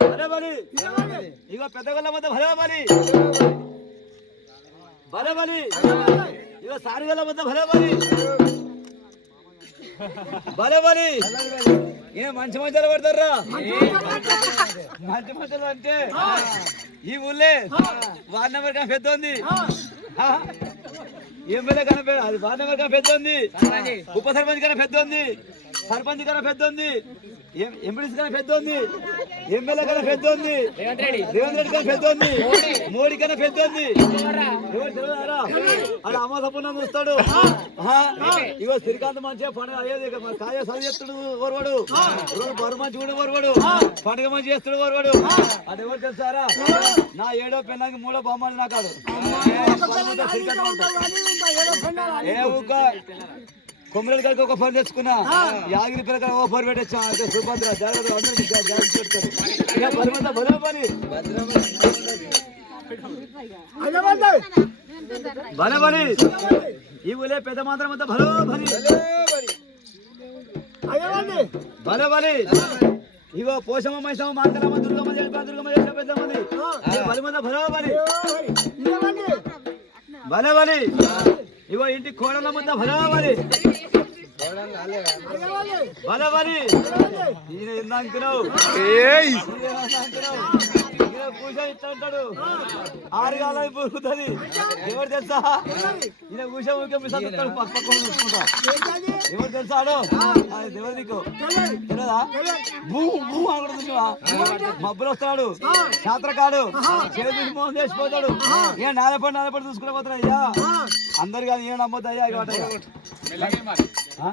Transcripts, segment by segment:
భలే బలి ఇగో పెద్ద గొల్ల ముద్ద భలే బలి భలే బలి ఇగో ముద్ద భలే బలి భలే బలి ఏ మంచి మధ్యలో పడతారా మంచి మధ్యలో అంటే ఈ ఊళ్ళే వార్డు నెంబర్ కన్నా పెద్ద ఉంది ఎమ్మెల్యే కన్నా అది వార్డు నెంబర్ కన్నా పెద్ద ఉంది ఉప సర్పంచ్ కన్నా పెద్ద ఉంది సర్పంచ్ కన్నా పెద్ద ఉంది ఎంపీడీసీ కన్నా పెద్ద ఉంది ఎమ్మెల్యే కన్నా పెద్ద ఉంది రేవంత్ రెడ్డి కన్నా పెద్ద ఉంది మోడీ కన్నా పెద్ద ఉంది ఆడ అమ్మ సప్పున చూస్తాడు. ఇగో శ్రీకాంత్ మంచిగా పండుగ అయ్యేది కాయ చదువు చేస్తాడు ఓర్వాడు బరు మంచి కూడా ఓర్వాడు పండుగ మంచి చేస్తాడు ఓర్వాడు అది ఎవరు తెలుసారా నా ఏడో పెళ్ళాకి మూడో బొమ్మలు నా కాదు. ఏ ఊక కొమ్మరెడ్డి గారికి ఒక ఫోన్ తెచ్చుకున్నా. యాగిరి పిల్లగా ఒక ఫోన్ పెట్టచ్చా? సుభద్ర జాగ్రత్త అందరికి జాగ్రత్త పెడతారు ఇక బలమంతా బలం పని. భలే బలి ఈ ఊలే పెద్ద మాత్రం అంతా భలో బలి భలే బలి ఇగో పోషమ్మ మైసమ్మ మాంకరమ్మ దుర్గమ్మ జగప దుర్గమ్మ చేసిన పెద్ద మంది. బలి మంద భలో బలి భలే బలి ఇగో ఇంటి కోడల ముద్ద భలే బలి భలే బలి ఈయన ఎందంకున్నావు పూజ ఉంటాడు ఆరు కాలం పూరుతుంది ఎవరు తెలుసా? ఈయన పూజ ఊరికే మిస్ అవుతాడు. పక్క చూసుకుంటా. ఎవరు తెలుసా ఆడు? అది ఎవరు నీకు? తెలియదా భూ భూ అనుకుంటున్నావా మబ్బులు వస్తాడు శాస్త్రకాడు చేతి మోహన్ చేసిపోతాడు ఏ నేలపడి నేలపడి చూసుకుని పోతాడు అయ్యా అందరు కానీ ఏ నమ్మొద్దు అయ్యా ఇక వాటయ్యా. ఆ?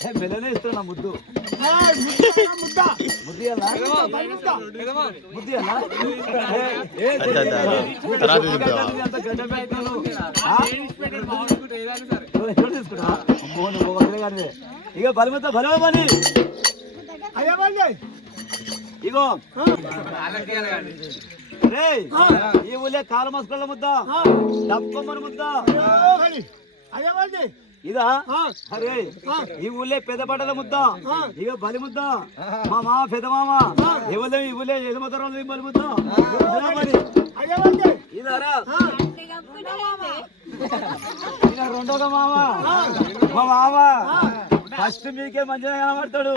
ఏ మెల్లనే ఇస్తున్నా ముద్దు. ఇక బలమంతా బలమే పని ఇగో. రేయ్ ఈ ఊళ్ళే కాల మస్కళ్ళ ముద్ద డప్పమ్మని ముద్ద. ఇదా? అరే ఈ ఊళ్ళే పెద్ద బట్టల ముద్ద ఇక బలి ముద్ద. మా మామ పెద్ద మామ. ఎవరు ఈ ఊళ్ళే ఎదమతరం బలి ముద్ద. ఇదారా రెండోగా మామ. మా మామ. ఫస్ట్ మీకే మంచిగా కనబడతాడు.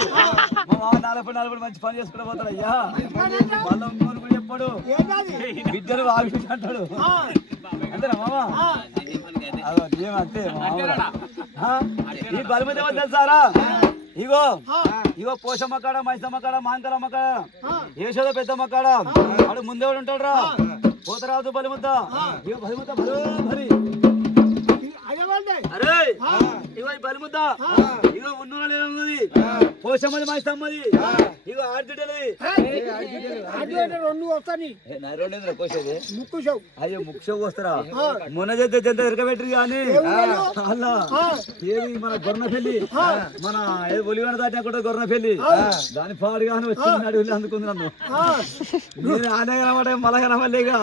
మా నలభై నలభై మంచి పని చేసుకుని పోతాడు అయ్యా. ఇంకోటి కూడా చెప్పాడు. ఆగి అంటాడు అంతేనా మామ? అంతే? ఈ బలిమతి ఎవరు తెలుసారా ఇగో ఇగో పోషమ్మ కాడ మైసమ్మ కాడ మాంకలమ్మ కాడ ఏషోద పెద్దమ్మ కాడ వాడు ముందేవాడు ఉంటాడు రా. పోతరాజు బలిముద్ద ఇగో బలిముద్ద బలో బలి అరే! బలిముద్ద. ఇగో ఉన్నూరు పోషమ్మది మైసమ్మది. ఇగో ఆర్జిడలది రెండు వస్తాయి. ఏ, నా రెండు కోసేది ముక్కు షో అయ్యో ముఖ్య వస్తారా మొన్న చేస్తే జంత ఎరకబెట్టరు కానీ అలా ఏది మన గొర్రెపల్లి? మన ఏది ఒలివన దాటినా కూడా గొర్రెపల్లి. దాని పాడు కానీ వచ్చింది అడవిలో అందుకుంది నన్ను. నేను ఆనే కనబడే మల కనబడలేగా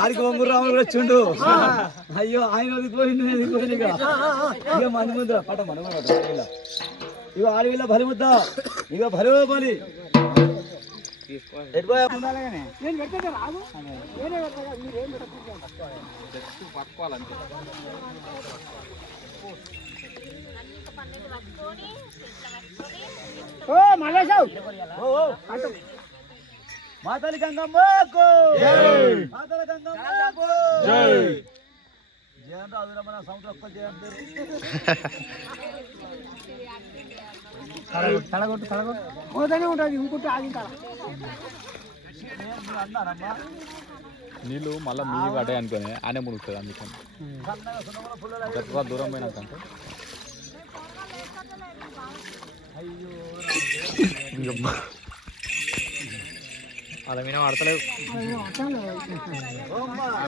ఆడికి ఒంగురు రాములు కూడా వచ్చిండు. అయ్యో ఆయన వదిలిపోయింది నేను ఇక ఇక మన ముద్ద పట మన ఇలా. ఇగో ఆడవిల్ల బలి ముద్ద ఇగో బలి. బలి. మాతలి గంగమ్మకు. మాతలి గంగమ్మకు. జయంత అదురమణ సంవత్సరం ఒక్క జయంతి తడగొట్టు తడగొట్టు పోతూనే ఉంటుంది ఇంకుంటే ఆగింటారా నీళ్ళు మళ్ళీ మీ పడే అనుకుని ఆనే మునుగుతుంది అందుకని. సన్నగా దూరం పోయినాక అలా మీద పడతలేవు.